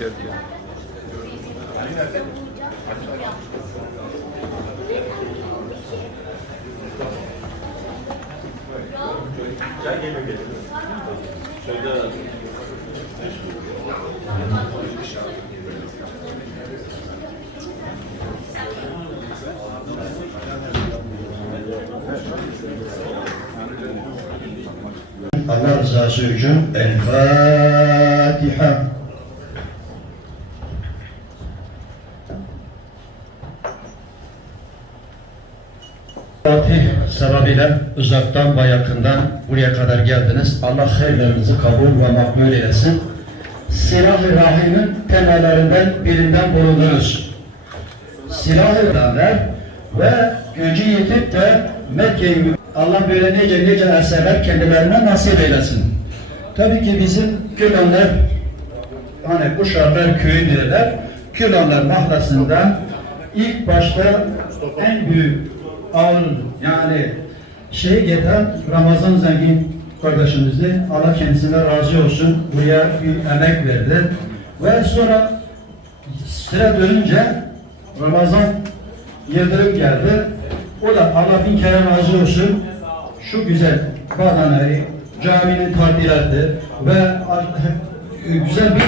Yemek yerken. Allah rızası için El Fatiha. Fatih sebebiyle uzaktan ve yakından buraya kadar geldiniz. Allah hayırlarınızı kabul ve makbul eylesin. Silah-ı Rahim'in temellerinden birinden bulundunuz. Silah-ı Rahim ve gücü yetip de Mekke'yi Allah böyle nice nice eserler kendilerine nasip eylesin. Tabii ki bizim Gülanlar hani Kuşarlar köyü derler. Gülanlar mahlasından ilk başta en büyük ağır yani şey getiren Ramazan Zengin kardeşimizdi. Allah kendisine razı olsun. Buraya bir emek verdi. Ve sonra sıra dönünce Ramazan Yıldırım geldi. O da Allah bin kere razı olsun. Şu güzel badanayı, caminin tadilatı ve güzel bir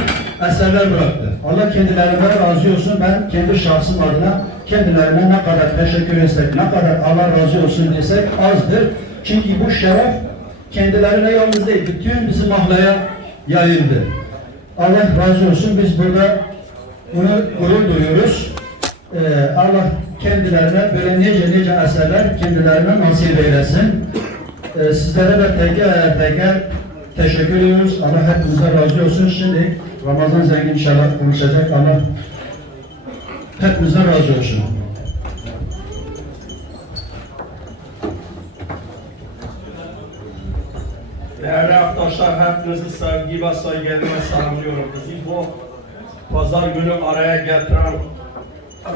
eserler bıraktı. Allah kendilerinden razı olsun. Ben kendi şahsım adına kendilerine ne kadar teşekkür etsek, ne kadar Allah razı olsun desek azdır. Çünkü bu şeref kendilerine yalnız değil, bütün bizim mahalleye yayıldı. Allah razı olsun. Biz burada bunu gurur duyuyoruz. Ee, Allah kendilerine böyle nice nice eserler kendilerine nasip eylesin. Ee, sizlere de teker teker teşekkür ediyoruz. Allah hepinize razı olsun. Şimdi Ramazan Zengin inşallah konuşacak. Allah hepinize razı olsun. Değerli arkadaşlar hepinizi sevgi ve saygıyla selamlıyorum. Bizi bu pazar günü araya getiren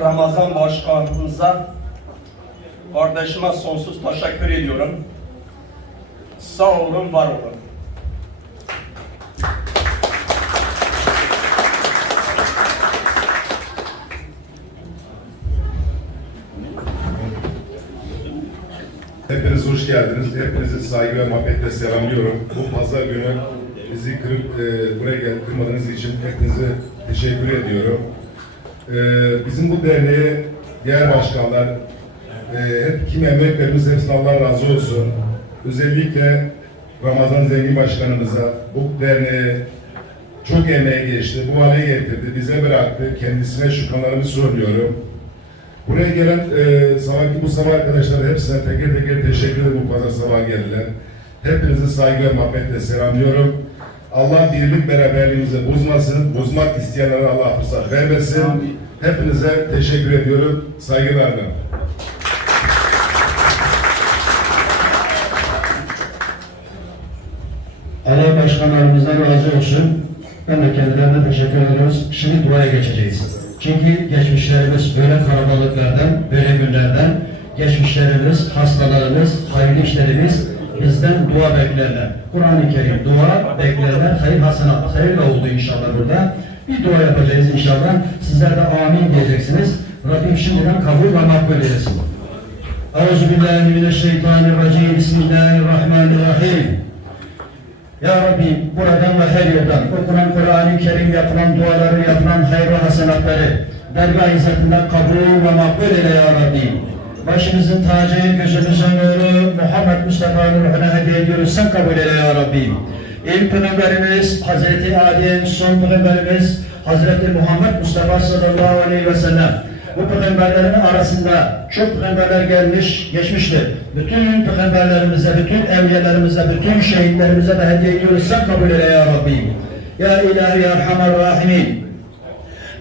Ramazan Başkanımıza kardeşime sonsuz teşekkür ediyorum. Sağ olun, var olun. Hepiniz hoş geldiniz. Hepinizi saygı ve muhabbetle selamlıyorum. Bu pazar günü bizi kırıp e, buraya gel, kırmadığınız için hepinize teşekkür ediyorum. E, bizim bu derneğe diğer başkanlar, e, hep kim emek vermiş hepsine Allah razı olsun. Özellikle Ramazan Zengin Başkanımıza bu derneğe çok emeği geçti, bu hale getirdi, bize bıraktı. Kendisine şükranlarımı sunuyorum. Buraya gelen e, sabahki bu sabah arkadaşlar hepsine teker teker teşekkür ederim bu pazar sabah geldiler. Hepinizi saygı ve muhabbetle selamlıyorum. Allah birlik beraberliğimizi bozmasın, bozmak isteyenlere Allah fırsat vermesin. Hepinize teşekkür ediyorum. Saygılarla. Allah başkanlarımızdan razı olsun. Ben de kendilerine teşekkür ediyoruz. Şimdi duaya geçeceğiz. Çünkü geçmişlerimiz böyle kalabalıklardan, böyle günlerden, geçmişlerimiz, hastalarımız, hayırlı işlerimiz bizden dua beklerler. Kur'an-ı Kerim dua beklerler. Hayır hasenat, hayırlı oldu inşallah burada. Bir dua yapacağız inşallah. Sizler de amin diyeceksiniz. Rabbim şimdiden kabul ve makbul eylesin. Euzubillahimineşşeytanirracim. Bismillahirrahmanirrahim. Ya Rabbi buradan ve her yerden okunan Kur'an-ı Kerim yapılan duaları, yapılan hayırlı hasenatları dergah izzetinden kabul ve makbul eyle Ya Rabbi. Başımızın tacı, gözümüzün nuru Muhammed Mustafa'nın ruhuna hediye ediyoruz. Sen kabul eyle Ya Rabbi. İlk peygamberimiz Hazreti Adem, son peygamberimiz Hazreti Muhammed Mustafa sallallahu aleyhi ve sellem. Bu peygamberlerin arasında çok peygamberler gelmiş, geçmiştir. Bütün peygamberlerimize, bütün evliyalarımıza, bütün şehitlerimize de hediye ediyoruz. Sen kabul eyle ya Rabbi. Ya ilahi ya Erhamer Rahimin.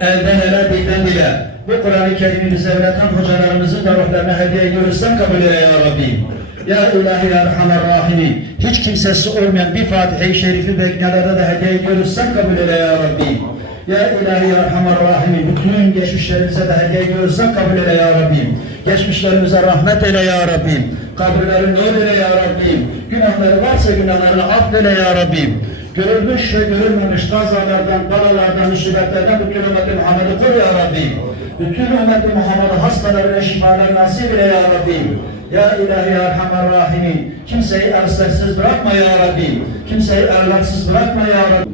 Elden ele, dilden dile. Bu Kur'an-ı Kerim'i bize öğreten hocalarımızın da ruhlarına hediye ediyoruz. Sen kabul eyle ya Rabbi. Ya ilahi ya Erhamer Rahimin. Hiç kimsesi olmayan bir Fatiha-i Şerifi beklenelerde de hediye ediyoruz. Sen kabul eyle ya Rabbi. Ya ilahi ya Erhamer Rahimin. Bütün geçmişlerimize de hediye ediyoruz. Sen kabul eyle ya Rabbim. Geçmişlerimize rahmet eyle ya Rabbim. Kabirlerini nur ya Rabbim. Günahları varsa günahlarını affeyle ya Rabbim. Görülmüş ve görülmemiş kazalardan, balalardan, musibetlerden bütün ümmeti Muhammed'i koru ya Rabbim. Bütün ümmeti Muhammed'i hastalarına şifalar nasip eyle ya Rabbim. Ya ilahi ya Erhamer Rahimin. Kimseyi evsizsiz bırakma ya Rabbim. Kimseyi evlatsız bırakma ya Rabbim.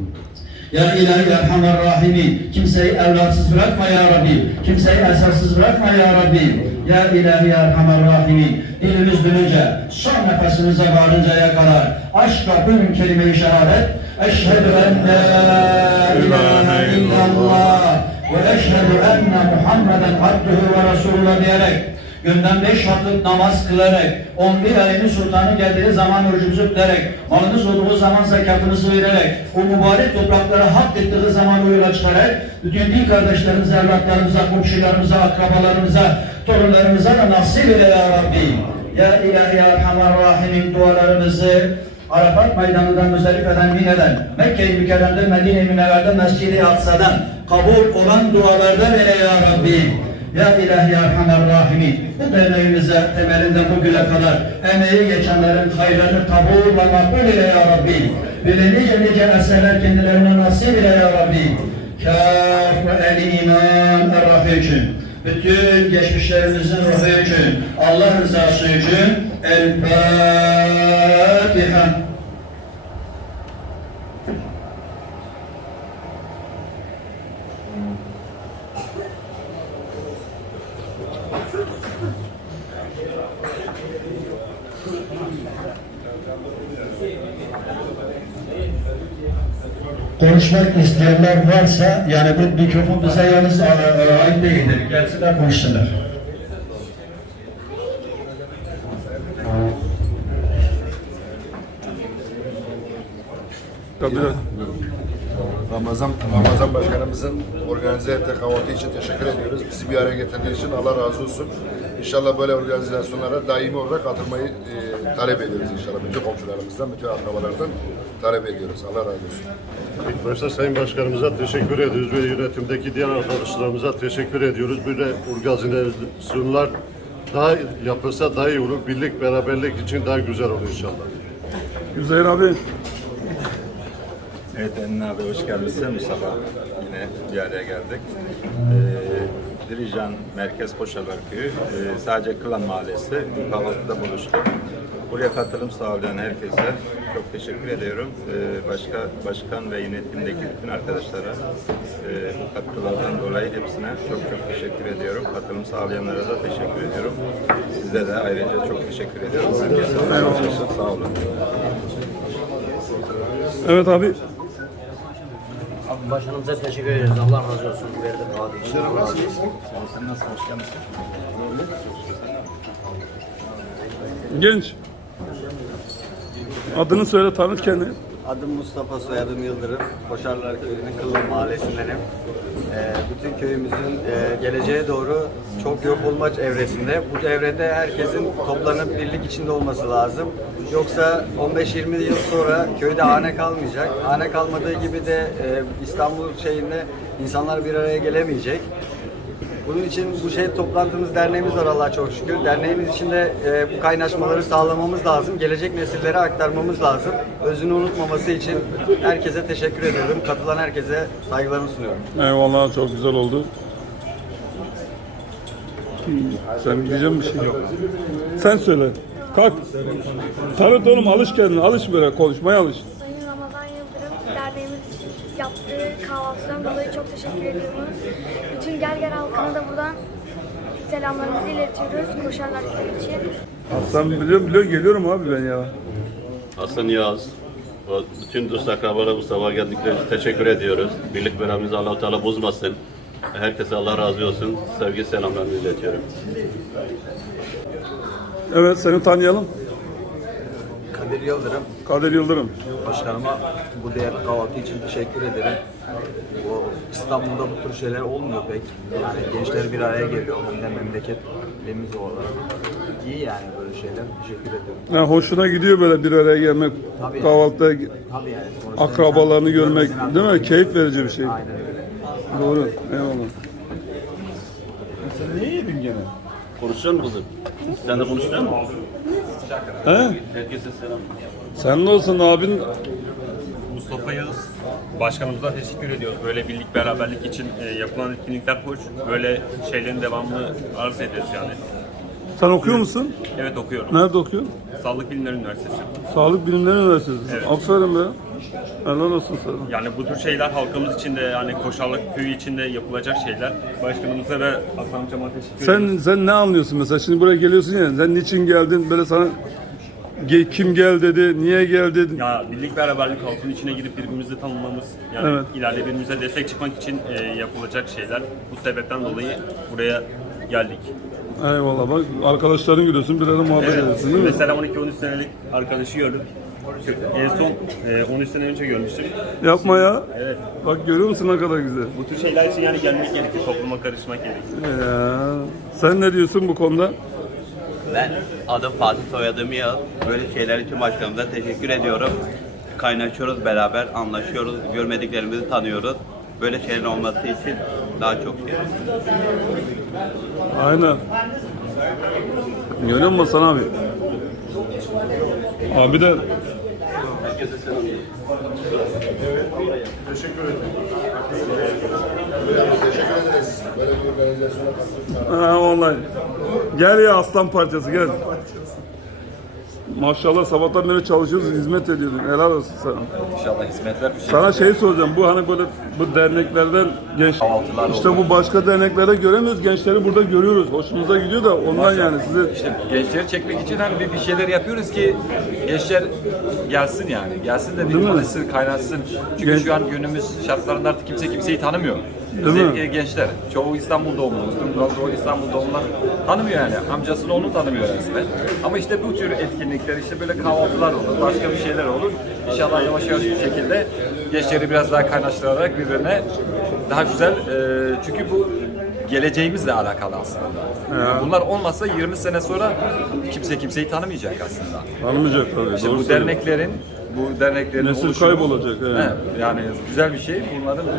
Ya ilahi Erhamer Rahimin. Kimseyi evlatsız bırakma ya Rabbi. Kimseyi esarsız bırakma ya Rabbi. Ya ilahi Erhamer Rahimin. Dilimiz dönünce, son nefesimize varıncaya kadar aşka bütün kelime-i şehadet Eşhedü en la ilahe illallah ve eşhedü enne Muhammeden abduhu ve resulü diyerek günden beş vakit namaz kılarak, on bir ayını sultanı geldiği zaman orucumuzu tutarak, malımız olduğu zaman zekatımızı vererek, o mübarek topraklara hak ettiği zaman o yola çıkarak, bütün din kardeşlerimize, evlatlarımıza, komşularımıza, akrabalarımıza, torunlarımıza da nasip eyle ya Rabbi. Ya ilahi ya Erhamer Rahimin dualarımızı, Arafat meydanından Müzdelife'den Mine'den, Mekke-i Mükerrem'de, Medine-i Münevver'de, Mescid-i Aksa'dan kabul olan dualardan eyle ya Rabbi. Ya ilahi Erhamer Rahimin, bu derneğimize temelinden bugüne kadar emeği geçenlerin hayrını kabul ve makbul ile ya Rabbi. Böyle nice nice eserler kendilerine nasip ile ya Rabbi. Kâf ve el iman er için, bütün geçmişlerimizin ruhu için, Allah rızası için El Fatiha. Konuşmak isteyenler varsa, yani bu mikrofon bize yalnız ait değildir. Gelsinler konuşsunlar. Ramazan Ramazan Başkanımızın organize ettiği kahvaltı için teşekkür ediyoruz. Bizi bir araya getirdiği için Allah razı olsun. İnşallah böyle organizasyonlara daimi olarak katılmayı e, talep ediyoruz inşallah. Bütün komşularımızdan, bütün akrabalardan talep ediyoruz. Allah razı olsun. İlk başta Sayın Başkanımıza teşekkür ediyoruz ve yönetimdeki diğer arkadaşlarımıza teşekkür ediyoruz. Böyle organizasyonlar daha yapılsa daha iyi olur. Birlik, beraberlik için daha güzel olur inşallah. Güzel abi. Evet Emin abi hoş geldin. Mustafa yine bir araya geldik. Ee, Dirijan Merkez Koşalar Köyü ee, sadece Kılan Mahallesi bu kahvaltıda buluştuk. Buraya katılım sağlayan herkese çok teşekkür ediyorum. Ee, başka başkan ve yönetimdeki bütün arkadaşlara ee, bu katkılardan dolayı hepsine çok çok teşekkür ediyorum. Katılım sağlayanlara da teşekkür ediyorum. Size de ayrıca çok teşekkür ediyorum. Herkese. Sağ olun. Evet abi. Abi başkanımıza teşekkür ederiz. Allah razı olsun. Verdi kahvaltı için. Allah razı olsun. Sen nasıl geldin? Genç. Adını söyle tanıt kendini. Adım Mustafa, soyadım Yıldırım. Koşarlar Köyü'nün Kıllı Mahallesi'ndenim. Ee, bütün köyümüzün e, geleceğe doğru çok yok olma evresinde. Bu evrede herkesin toplanıp birlik içinde olması lazım. Yoksa 15-20 yıl sonra köyde hane kalmayacak. Hane kalmadığı gibi de e, İstanbul şeyinde insanlar bir araya gelemeyecek. Bunun için bu şey toplantımız, derneğimiz var Allah'a çok şükür. Derneğimiz içinde e, bu kaynaşmaları sağlamamız lazım. Gelecek nesillere aktarmamız lazım. Özünü unutmaması için herkese teşekkür ediyorum. Katılan herkese saygılarımı sunuyorum. Eyvallah çok güzel oldu. Sen diyeceğim bir şey yok. Sen söyle. Kalk. Tanıt oğlum alış kendini. Alış böyle konuşmaya alış. Sayın Ramazan Yıldırım derneğimiz için yaptığı kahvaltıdan dolayı çok teşekkür ediyoruz. Bütün Gerger halkına da buradan selamlarımızı iletiyoruz Koşarlar Köyü için. Sen biliyorum biliyorum geliyorum abi ben ya. Hasan Yağız, o bütün dost akrabalar Mustafa geldikleri için teşekkür ediyoruz. Birlik beraberimizi Allah-u Teala bozmasın. Herkese Allah razı olsun. Sevgi selamlarımı iletiyorum. Evet seni tanıyalım. Kadir Yıldırım, Kadir Yıldırım. başkanıma bu değerli kahvaltı için teşekkür ederim. Bu İstanbul'da bu tür şeyler olmuyor pek. Yani gençler bir araya geliyor. Hem de memleketimiz olarak. İyi yani böyle şeyler. Teşekkür ediyorum. Ha, hoşuna gidiyor böyle bir araya gelmek, Tabii. kahvaltıda Tabii yani. sonuçta akrabalarını görmek değil mi? Keyif verici bir şey. Aynen öyle. Doğru. Eyvallah. Konuşacaksın mı kızım? Sen de konuşacaksın mı? He? Herkese selam. Sen ne olsun abin? Mustafa Yağız Başkanımıza teşekkür ediyoruz. Böyle birlik beraberlik için e, yapılan etkinlikler hoş. Böyle şeylerin devamını arz ederiz yani. Sen okuyor musun? Evet okuyorum. Nerede okuyorsun? Sağlık Bilimleri Üniversitesi. Sağlık Bilimleri Üniversitesi. Evet. Aferin be. Helal olsun sana. Yani bu tür şeyler halkımız için de yani Koşarlık Köyü için de yapılacak şeyler. Başkanımıza ve Hasan Amcama teşekkür Sen ediyoruz. sen ne anlıyorsun mesela? Şimdi buraya geliyorsun ya. Sen niçin geldin? Böyle sana ge- kim gel dedi? Niye gel dedi? Ya birlik beraberlik halkın içine girip birbirimizi tanımamız, yani Evet. ileride birbirimize destek çıkmak için e, yapılacak şeyler. Bu sebepten dolayı buraya geldik. Eyvallah bak arkadaşların görüyorsun bir ara muhabbet Evet. ediyorsun değil mi? Mesela 12-13 senelik arkadaşı gördüm. En son e, 13 sene önce görmüştüm. Yapma ya. Evet. Bak görüyor musun ne kadar güzel. Bu tür şeyler için yani gelmek gerekiyor, topluma karışmak gerekiyor. Ya. Sen ne diyorsun bu konuda? Ben adım Fatih soyadım Yağız. Böyle şeyler için başkanımıza teşekkür ediyorum. Kaynaşıyoruz beraber, anlaşıyoruz, görmediklerimizi tanıyoruz. Böyle şeyler olması için daha çok şey. Aynen. Görüyor musun abi? Abi de Herkese selam. Teşekkür ederiz. Böyle bir organizasyona katıldığınız ha, vallahi. Gel ya aslan parçası gel. Maşallah sabahtan beri çalışıyoruz, hizmet ediyordun. Helal olsun sana. İnşallah hizmetler bir şey. Sana şey soracağım. Bu hani böyle bu derneklerden genç Kahvaltılar işte oluyor. bu başka derneklerde göremiyoruz. Gençleri burada görüyoruz. Hoşumuza gidiyor da ondan yani size İşte gençleri çekmek için hani bir, bir şeyler yapıyoruz ki gençler gelsin yani. Gelsin de bir tanışsın, kaynaşsın. Çünkü Genç- şu an günümüz şartlarında artık kimse kimseyi tanımıyor. Özellikle gençler. Çoğu İstanbul doğumlu. Biraz doğu İstanbul doğumlular tanımıyor yani. Amcasını onu tanımıyor resmen. Ama işte bu tür etkinlikler işte böyle kahvaltılar olur, başka bir şeyler olur. İnşallah yavaş yavaş bir şekilde gençleri biraz daha kaynaştırarak birbirine daha güzel e, çünkü bu geleceğimizle alakalı aslında. Bunlar olmazsa 20 sene sonra kimse kimseyi tanımayacak aslında. tanımayacak tabii. İşte Doğru bu söylüyorsun. derneklerin bu derneklerin Nesil oluşumu- kaybolacak, evet. He, yani güzel bir şey. Bunların bu,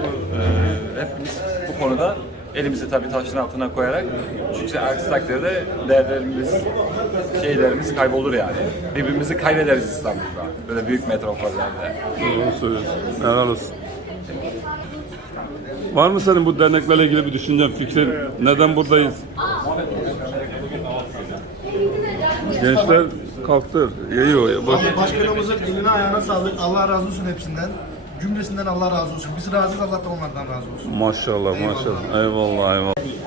e, hepimiz bu konuda elimizi tabii taşın altına koyarak çünkü aksi takdirde değerlerimiz, şeylerimiz kaybolur yani. Birbirimizi kaybederiz İstanbul'da. Böyle büyük metropollerde. Doğru söylüyorsun. Helal olsun. Var mı senin bu derneklerle ilgili bir düşüncen, fikrin? Neden buradayız? Gençler kalktı. Yiyor ya. Boş. Başkanımızın eline ayağına sağlık. Allah razı olsun hepsinden. Cümlesinden Allah razı olsun. Biz razıyız Allah da onlardan razı olsun. Maşallah maşallah. Eyvallah eyvallah. Bir